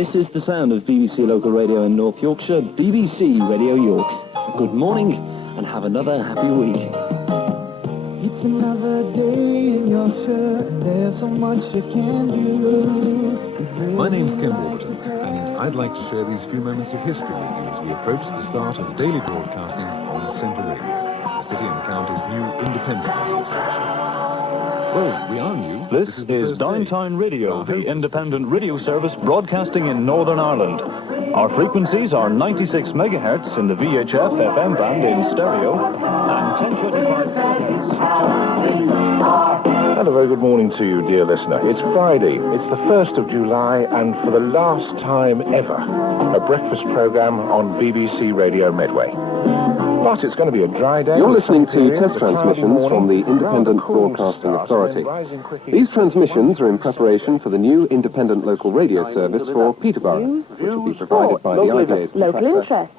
This is the sound of BBC Local Radio in North Yorkshire, BBC Radio York. Good morning, and have another happy week. It's another day in Yorkshire, there's so much you can do. My name's Ken Warburton, and I'd like to share these few moments of history with you as we approach the start of daily broadcasting on Centre Radio, the city and county's new independent radio station. Well, we are new. This is Downtown Radio, the independent radio service broadcasting in Northern Ireland. Our frequencies are 96 megahertz in the VHF FM band in stereo and 1025. And a very good morning to you, dear listener. It's Friday. It's the 1st of July, and for the last time ever, a breakfast programme on BBC Radio Medway. But it's going to be a dry day. You're listening to test transmissions from the Independent Broadcasting Authority. These transmissions are in preparation for the new independent local radio service for Peterborough, which will be provided by the IDA's local interest.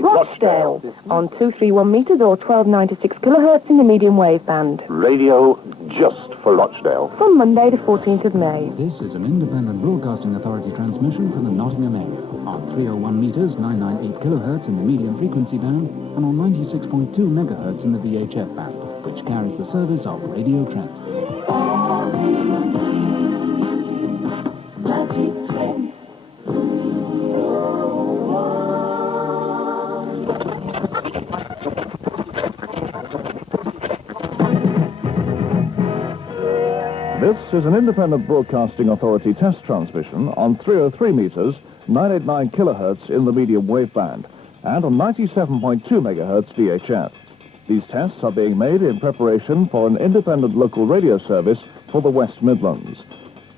Rochdale on 231 metres or 1296 kilohertz in the medium wave band. Radio just for Rochdale. From Monday the 14th of May. This is an Independent Broadcasting Authority transmission from the Nottingham area on 301 metres, 998 kilohertz in the medium frequency band and on 96.2 megahertz in the VHF band, which carries the service of Radio Trent. This is an Independent Broadcasting Authority test transmission on 303 metres, 989 kilohertz in the medium wave band, and on 97.2 megahertz VHF. These tests are being made in preparation for an independent local radio service for the West Midlands.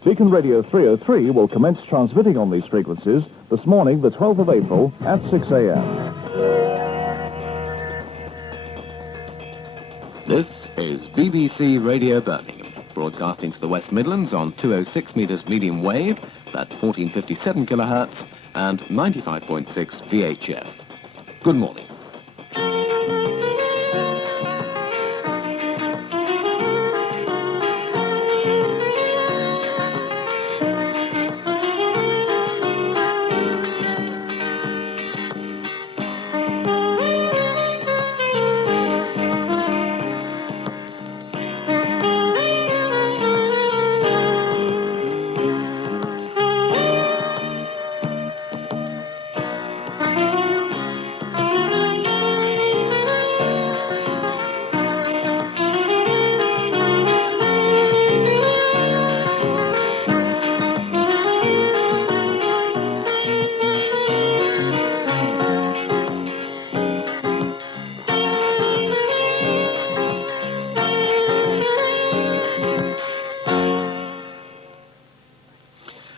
Beacon Radio 303 will commence transmitting on these frequencies this morning, the 12th of April, at 6 a.m. This is BBC Radio Birmingham, broadcasting to the West Midlands on 206 metres medium wave, that's 1457 kilohertz, and 95.6 VHF. Good morning.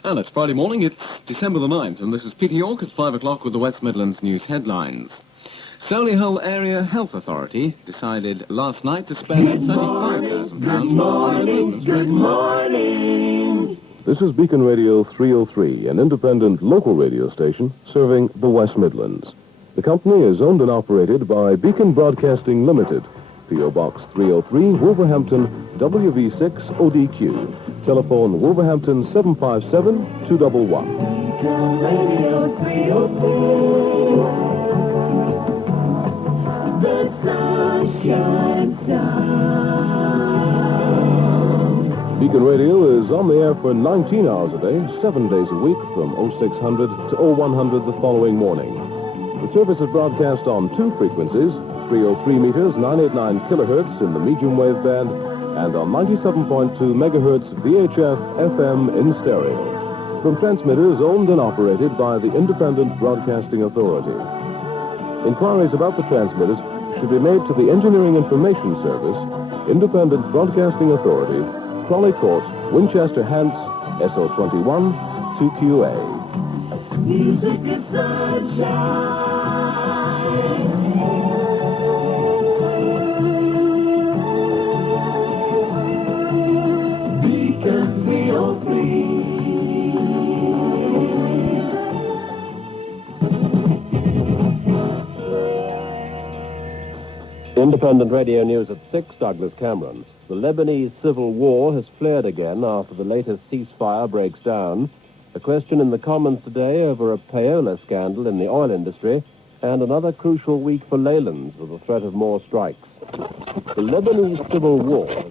Well, it's Friday morning, it's December the 9th, and this is Peter York at 5 o'clock with the West Midlands News headlines. Solihull Area Health Authority decided last night to spend £35,000 on improvements. Good morning! This is Beacon Radio 303, an independent local radio station serving the West Midlands. The company is owned and operated by Beacon Broadcasting Limited, P.O. Box 303, Wolverhampton, WV6 ODQ. Telephone Wolverhampton 757-211. Beacon Radio 303. The Sunshine Sound. Beacon Radio is on the air for 19 hours a day, 7 days a week, from 0600 to 0100 the following morning. The service is broadcast on two frequencies, 303 meters, 989 kilohertz in the medium wave band, and on 97.2 megahertz VHF FM in stereo. From transmitters owned and operated by the Independent Broadcasting Authority. Inquiries about the transmitters should be made to the Engineering Information Service, Independent Broadcasting Authority, Crawley Court, Winchester, Hants, SO21 2QA. Music is sunshine. Beacon 303. Independent Radio News at 6, Douglas Cameron. The Lebanese civil war has flared again after the latest ceasefire breaks down. A question in the Commons today over a payola scandal in the oil industry, and another crucial week for Leyland's with the threat of more strikes. The Lebanese Civil War.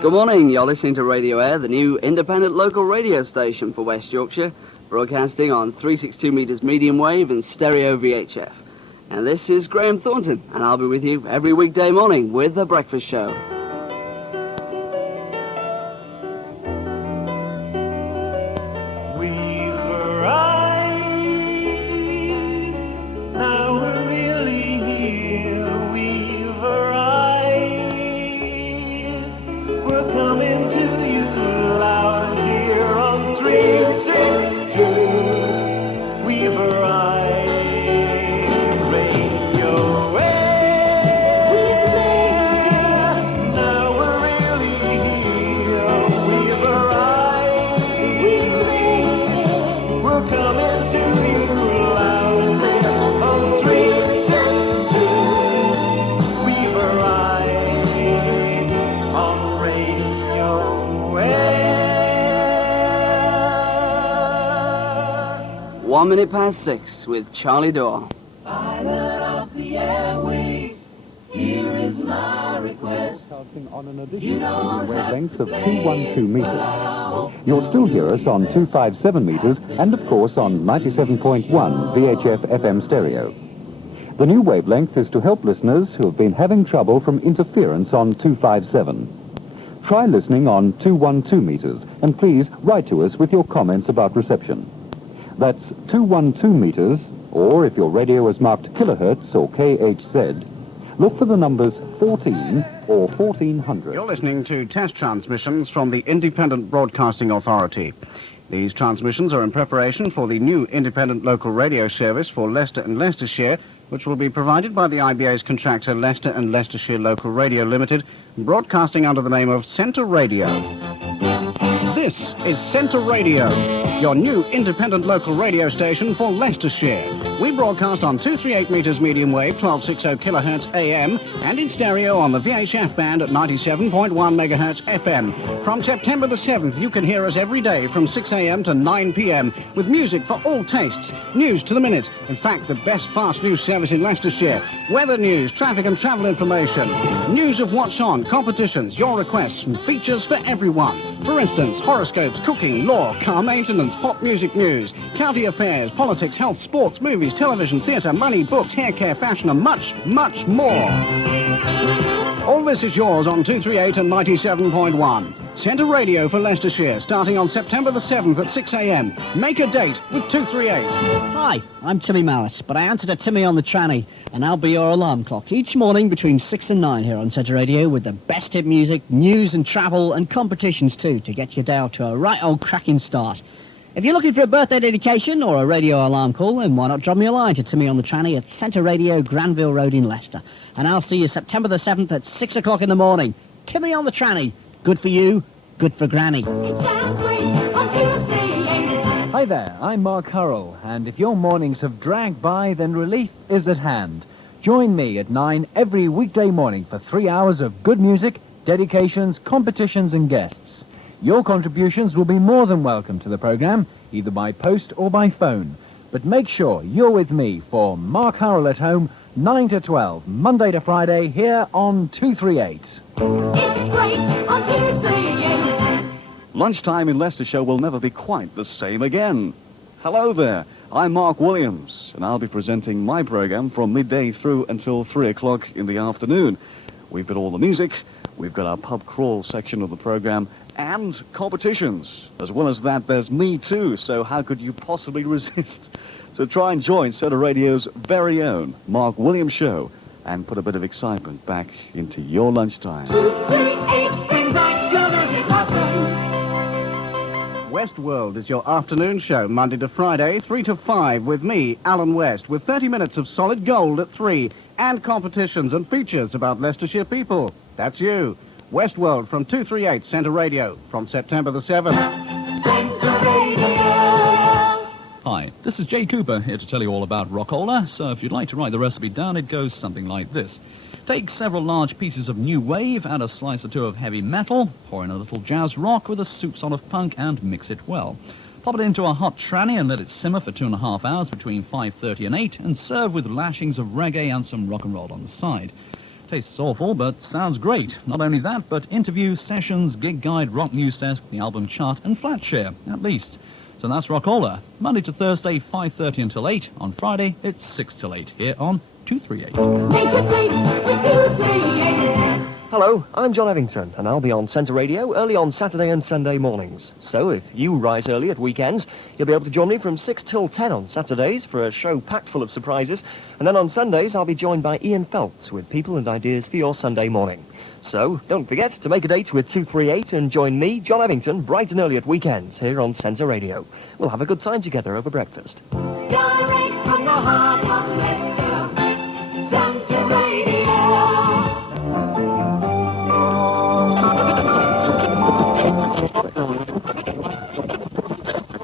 Good morning, you're listening to Radio Air, the new independent local radio station for West Yorkshire, broadcasting on 362 metres medium wave and stereo VHF. And this is Graham Thornton, and I'll be with you every weekday morning with The Breakfast Show. One minute past 6 with Charlie Dorr. Pilot of the airways, here is my request. On an additional wavelength of 212 meters. You'll still hear us on 257 meters and, of course, on 97.1 VHF FM stereo. The new wavelength is to help listeners who have been having trouble from interference on 257. Try listening on 212 meters, and please write to us with your comments about reception. That's 212 meters, or if your radio is marked kilohertz or KHZ, look for the numbers 14 or 1400. You're listening to test transmissions from the Independent Broadcasting Authority. These transmissions are in preparation for the new independent local radio service for Leicester and Leicestershire, which will be provided by the IBA's contractor Leicester and Leicestershire Local Radio Limited, broadcasting under the name of Centre Radio. This is Centre Radio, your new independent local radio station for Leicestershire. We broadcast on 238 metres medium wave, 1260 kilohertz AM, and in stereo on the VHF band at 97.1 megahertz FM. From September the 7th, you can hear us every day from 6 a.m. to 9 p.m. with music for all tastes, news to the minute. In fact, the best fast news service in Leicestershire. Weather news, traffic and travel information, news of what's on, competitions, your requests, and features for everyone. For instance, horoscopes, cooking, law, car maintenance, pop music news, county affairs, politics, health, sports, movies, television, theatre, money, books, hair care, fashion, and much, much more. All this is yours on 238 and 97.1. Centre Radio for Leicestershire, starting on September the 7th at 6 a.m. Make a date with 238. Hi, I'm Timmy Mallis, but I answer to Timmy on the tranny, and I'll be your alarm clock each morning between 6 and 9 here on Centre Radio with the best hit music, news and travel, and competitions too, to get your day out to a right old cracking start. If you're looking for a birthday dedication or a radio alarm call, then why not drop me a line to Timmy on the tranny at Centre Radio, Granville Road in Leicester. And I'll see you September the 7th at 6 o'clock in the morning. Timmy on the tranny. Good for you, good for Granny. Hi there, I'm Mark Hurrell, and if your mornings have dragged by, then relief is at hand. Join me at 9 every weekday morning for 3 hours of good music, dedications, competitions and guests. Your contributions will be more than welcome to the programme, either by post or by phone. But make sure you're with me for Mark Howell at Home, 9 to 12, Monday to Friday, here on 238. It's great on 238. Lunchtime in Leicestershire will never be quite the same again. Hello there, I'm Mark Williams, and I'll be presenting my programme from midday through until 3 o'clock in the afternoon. We've got all the music, we've got our pub crawl section of the programme, and competitions. As well as that, there's me too, so how could you possibly resist? So try and join Centre Radio's very own Mark Williams Show and put a bit of excitement back into your lunchtime. 238 brings absolutely nothing. Westworld is your afternoon show, Monday to Friday, 3 to 5, with me, Alan West, with 30 minutes of solid gold at 3, and competitions and features about Leicestershire people. That's you. Westworld from 238 Centre Radio, from September the 7th. Hi, this is Jay Cooper here to tell you all about Rockola. So if you'd like to write the recipe down, it goes something like this. Take several large pieces of new wave, add a slice or two of heavy metal, pour in a little jazz rock with a soupçon of punk and mix it well. Pop it into a hot tranny and let it simmer for 2.5 hours between 5:30 and 8 and serve with lashings of reggae and some rock and roll on the side. Tastes awful, but sounds great. Not only that, but interviews, sessions, gig guide, rock news desk, the album chart and flat share, at least. So that's Rockola. Monday to Thursday, 5:30 until 8. On Friday, it's 6 till 8 here on 238. Hello, I'm John Evington, and I'll be on Centre Radio early on Saturday and Sunday mornings. So if you rise early at weekends, you'll be able to join me from 6 till 10 on Saturdays for a show packed full of surprises. And then on Sundays, I'll be joined by Ian Phelps with people and ideas for your Sunday morning. So don't forget to make a date with 238 and join me, John Evington, bright and early at weekends here on Centre Radio. We'll have a good time together over breakfast. Direct from the heart of Leicester, Centre Radio.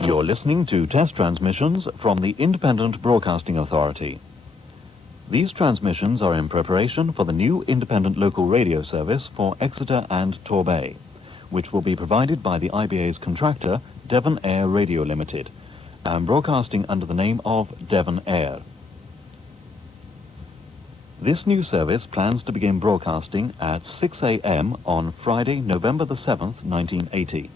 You're listening to test transmissions from the Independent Broadcasting Authority. These transmissions are in preparation for the new independent local radio service for Exeter and Torbay, which will be provided by the IBA's contractor, Devon Air Radio Limited, and broadcasting under the name of Devon Air. This new service plans to begin broadcasting at 6 a.m. on Friday, November the 7th, 1980,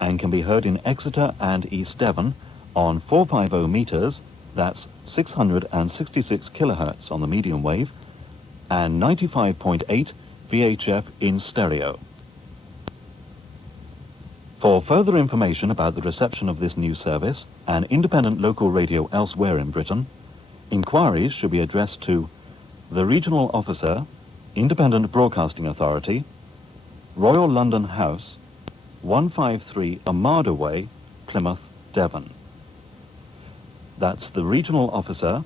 and can be heard in Exeter and East Devon on 450 meters, that's 666 kilohertz on the medium wave, and 95.8 VHF in stereo. For further information about the reception of this new service and independent local radio elsewhere in Britain, inquiries should be addressed to the Regional Officer, Independent Broadcasting Authority, Royal London House, 153 Armada Way, Plymouth, Devon. That's the Regional Officer,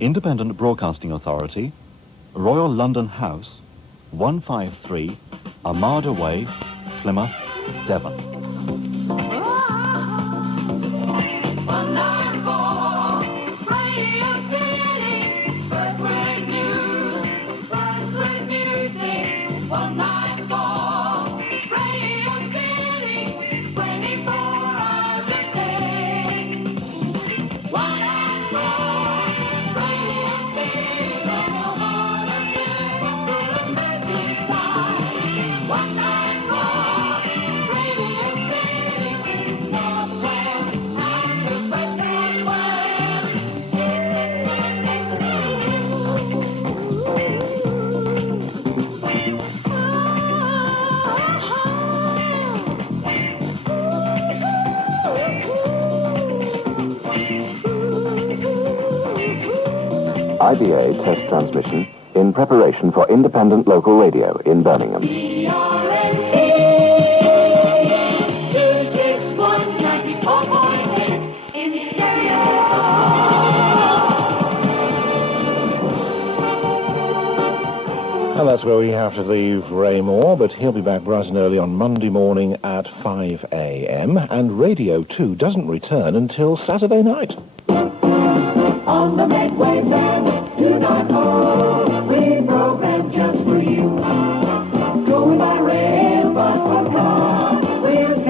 Independent Broadcasting Authority, Royal London House, 153 Armada Way, Plymouth, Devon. IBA test transmission in preparation for independent local radio in Birmingham. And that's where we have to leave Ray Moore, but he'll be back bright and early on Monday morning at 5 a.m. And Radio 2 doesn't return until Saturday night. On the Medway Band, 290, we programmed just for you. Going by rail, bus, or car, we'll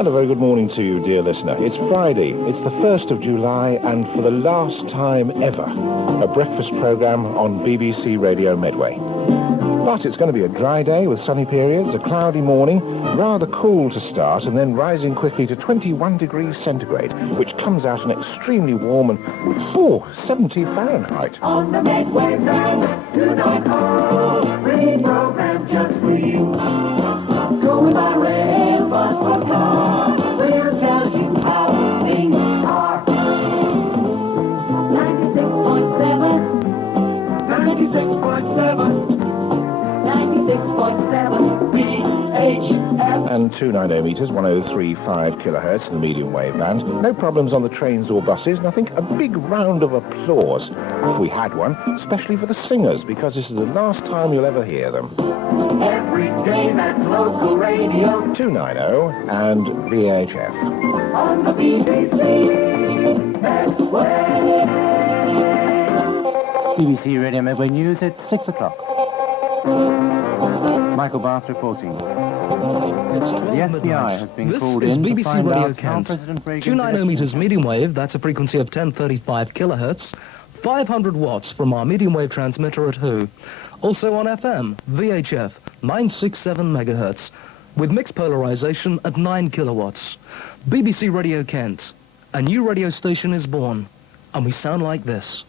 And a very good morning to you, dear listener. It's Friday, it's the 1st of July, and for the last time ever, a breakfast programme on BBC Radio Medway. But it's going to be a dry day with sunny periods, a cloudy morning, rather cool to start, and then rising quickly to 21 degrees centigrade, which comes out an extremely warm and, 70 Fahrenheit. On the Medway Band, you don't call, reprogram just for you. Going by rail, bus or car, we'll tell you how things are. 96.7, 96.7, 96.7 VHF. And 290 metres, 103.5 kilohertz in the medium wave band. No problems on the trains or buses, and I think a big round of applause, if we had one, especially for the singers, because this is the last time you'll ever hear them. Every day that's local radio 290 and VHF. on the BBC Medway. BBC Radio Medway News at 6 o'clock. Michael Bath reporting. The FBI has been called in to find out how President Reagan's 290 meters medium wave, that's a frequency of 1035 kilohertz, 500 watts from our medium wave transmitter at Who. Also on FM, VHF, 967 megahertz, with mixed polarization at 9 kilowatts. BBC Radio Kent, a new radio station is born, and we sound like this.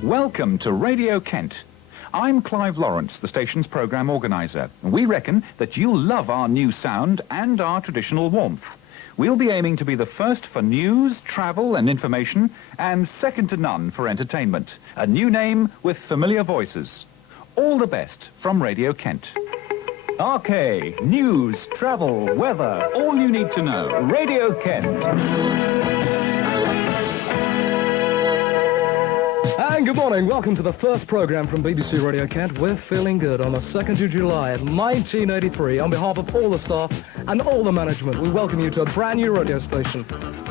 Welcome to Radio Kent. I'm Clive Lawrence, the station's programme organiser. We reckon that you'll love our new sound and our traditional warmth. We'll be aiming to be the first for news, travel and information, and second to none for entertainment. A new name with familiar voices. All the best from Radio Kent. RK, news, travel, weather, all you need to know. Radio Kent. And good morning, welcome to the first programme from BBC Radio Kent. We're feeling good on the 2nd of July 1983. On behalf of all the staff and all the management, we welcome you to a brand new radio station.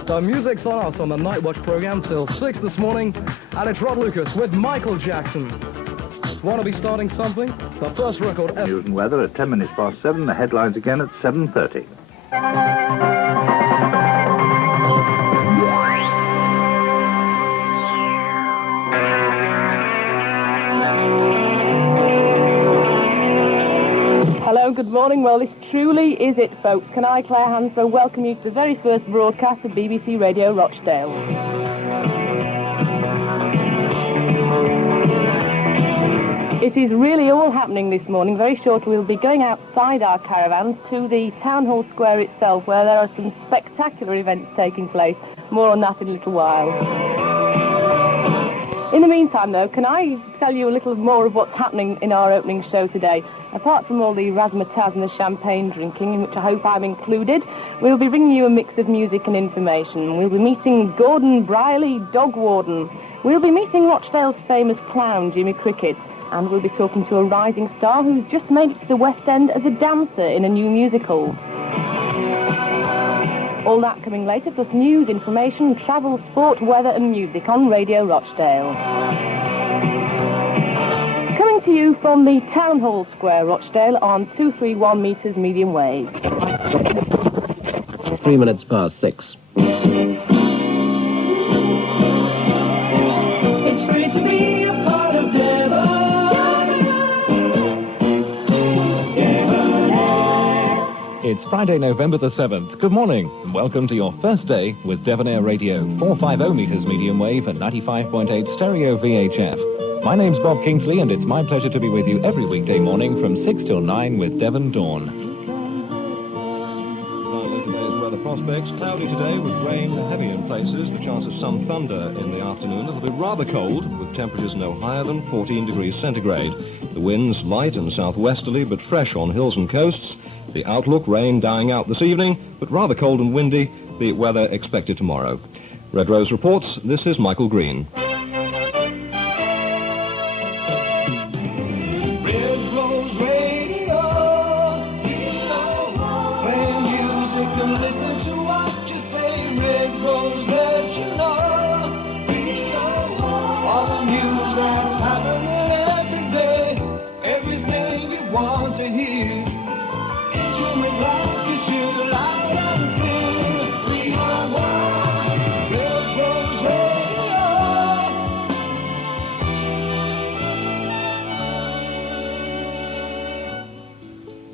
The music's on us on the Night Watch programme till 6 this morning, and it's Rod Lucas with Michael Jackson. Want to be starting something? The first record ever. News and weather at 10 minutes past 7, the headlines again at 7:30. Hello, good morning. Well, this truly is it, folks. Can I, Claire Hanslow, welcome you to the very first broadcast of BBC Radio Rochdale. It is really all happening this morning. Very shortly we'll be going outside our caravans to the Town Hall Square itself, where there are some spectacular events taking place. More on that in a little while. In the meantime, though, can I tell you a little more of what's happening in our opening show today? Apart from all the razzmatazz and the champagne drinking, in which I hope I'm included, we'll be bringing you a mix of music and information. We'll be meeting Gordon Briley, dog warden. We'll be meeting Rochdale's famous clown, Jimmy Cricket. And we'll be talking to a rising star who's just made it to the West End as a dancer in a new musical. All that coming later, plus news, information, travel, sport, weather and music on Radio Rochdale. Coming to you from the Town Hall Square, Rochdale, on 231 metres medium wave. 3 minutes past 6. It's great to be a part of Devon. It's Friday, November the 7th. Good morning, and welcome to your first day with Devon Radio, 450 metres medium wave and 95.8 stereo VHF. My name's Bob Kingsley, and it's my pleasure to be with you every weekday morning from 6 till 9 with Devon Dawn. Today's weather prospects. Cloudy today with rain heavy in places, the chance of some thunder in the afternoon. It'll be rather cold, with temperatures no higher than 14 degrees centigrade. The winds light and southwesterly, but fresh on hills and coasts. The outlook, rain dying out this evening, but rather cold and windy. The weather expected tomorrow. Red Rose reports, this is Michael Green.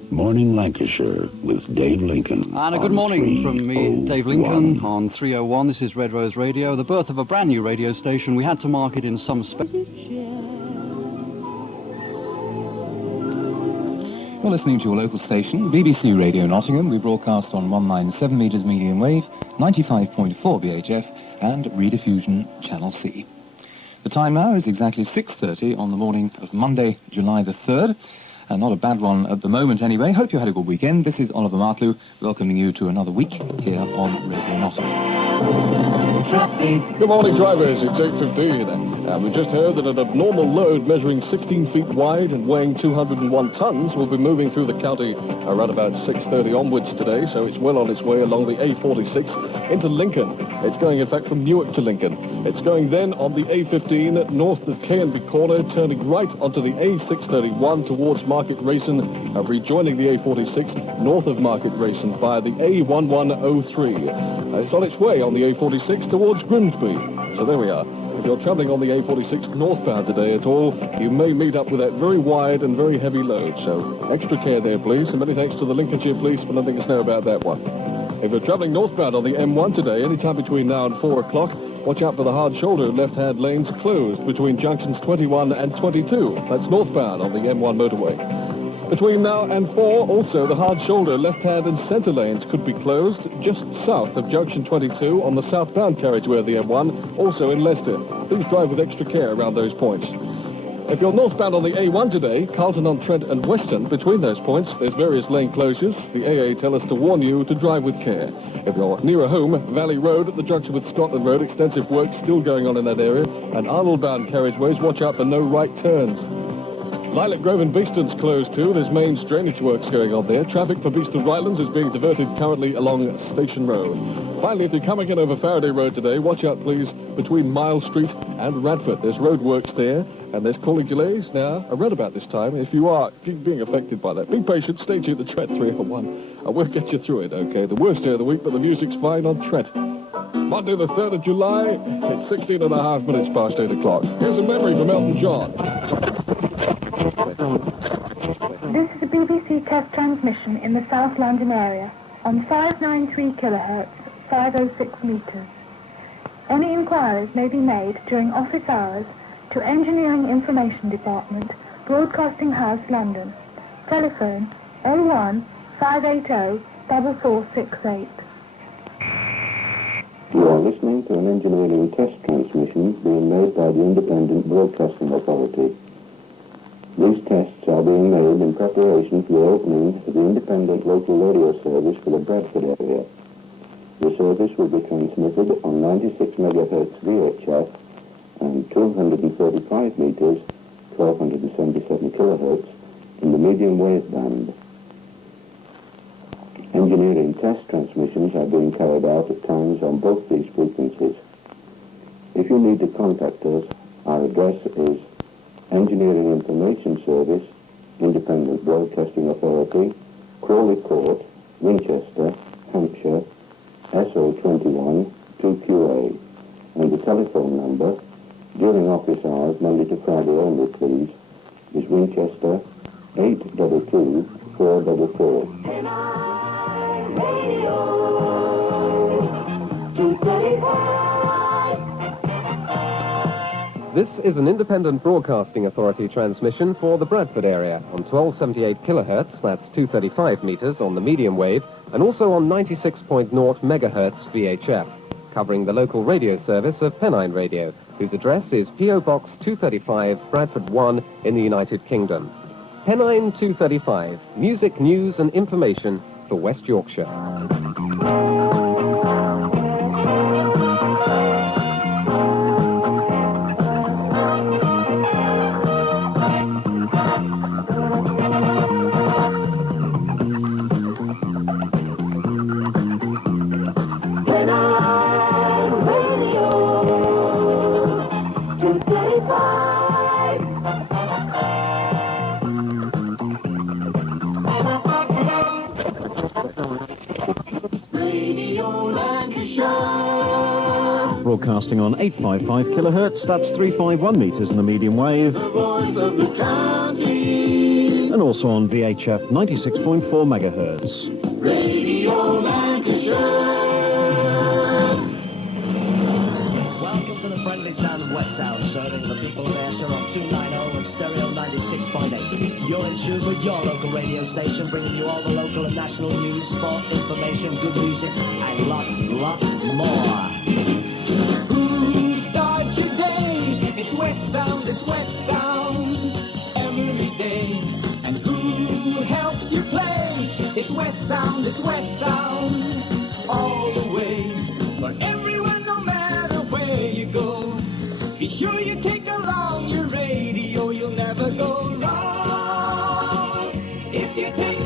Morning Lancashire with Dave Lincoln. And a good morning from me, Dave Lincoln, on 301. This is Red Rose Radio, the birth of a brand new radio station. We had to mark it in some space. You're listening to your local station, BBC Radio Nottingham. We broadcast on 197 metres medium wave, 95.4 VHF, and rediffusion Channel C. The time now is exactly 6:30 on the morning of Monday, July the 3rd. And not a bad one at the moment anyway. Hope you had a good weekend. This is Oliver Martlew welcoming you to another week here on Radio Nottingham. Good morning, drivers. It's 8:15. And we just heard that an abnormal load measuring 16 feet wide and weighing 201 tons will be moving through the county around about 6:30 onwards today. So it's well on its way along the A46 into Lincoln. It's going, in fact, from Newark to Lincoln. It's going then on the A15 north of K&B Corner, turning right onto the A631 towards Market Racing, rejoining the A46 north of Market Racing via the A1103. It's on its way on the A46 towards Grimsby. So there we are. If you're travelling on the A46 northbound today at all, you may meet up with that very wide and very heavy load. So extra care there, please. And many thanks to the Lincolnshire Police for letting us know about that one. If you're travelling northbound on the M1 today, anytime between now and 4 o'clock, watch out for the hard shoulder left-hand lanes closed between junctions 21 and 22. That's northbound on the M1 motorway. Between now and 4, also, the hard shoulder left-hand and centre lanes could be closed just south of junction 22 on the southbound carriageway of the M1, also in Leicester. Please drive with extra care around those points. If you're northbound on the A1 today, Carlton-on-Trent and Weston, between those points, there's various lane closures. The AA tell us to warn you to drive with care. If you're nearer home, Valley Road at the junction with Scotland Road, extensive work still going on in that area. And Arnold-bound carriageways, watch out for no right turns. Lilac Grove and Beeston's closed too. There's mains drainage works going on there. Traffic for Beeston Rylands is being diverted currently along Station Road. Finally, if you're coming in over Faraday Road today, watch out please between Miles Street and Radford. There's road works there, and there's calling delays now around about this time. If you are being affected by that, be patient, stay tuned to Trent 301, and we'll get you through it, okay? The worst day of the week, but the music's fine on Trent. Monday the 3rd of July, it's 16 and a half minutes past 8 o'clock. Here's a memory from Elton John. This is a BBC test transmission in the South London area on 593 kilohertz, 506 metres. Any inquiries may be made during office hours to Engineering Information Department, Broadcasting House, London. Telephone 01 580 4468. You are listening to an engineering test transmission being made by the Independent Broadcasting Authority. These tests are being made in preparation for the opening of the independent local radio service for the Bradford area. The service will be transmitted on 96 MHz VHF and 235 meters, 1277 kilohertz, in the medium wave band. Engineering test transmissions are being carried out at times on both these frequencies. If you need to contact us, our address is Engineering Information Service, Independent Broadcasting Authority, Crawley Court, Winchester, Hampshire, SO21 2QA, and the telephone number, during office hours, Monday to Friday only, please, is Winchester 822 444. is an independent broadcasting authority transmission for the Bradford area on 1278 kilohertz, that's 235 meters on the medium wave, and also on 96.0 megahertz VHF, covering the local radio service of Pennine Radio, whose address is P.O. Box 235, Bradford 1 in the United Kingdom. Pennine 235, music, news and information for West Yorkshire. Broadcasting on 855 kilohertz, that's 351 meters in the medium wave. The voice of the county. And also on VHF 96.4 megahertz. Radio Lancashire. Welcome to the friendly sound of West Sound, serving the people of Ayrshire on 290 and stereo 96.8. You're in tune with your local radio station, bringing you all the local and national news, sport, information, good music, and lots more. Start your day. It's West Sound, every day. And who helps you play? It's West Sound, all the way. For everyone, no matter where you go, be sure you take along your radio, you'll never go wrong. If you take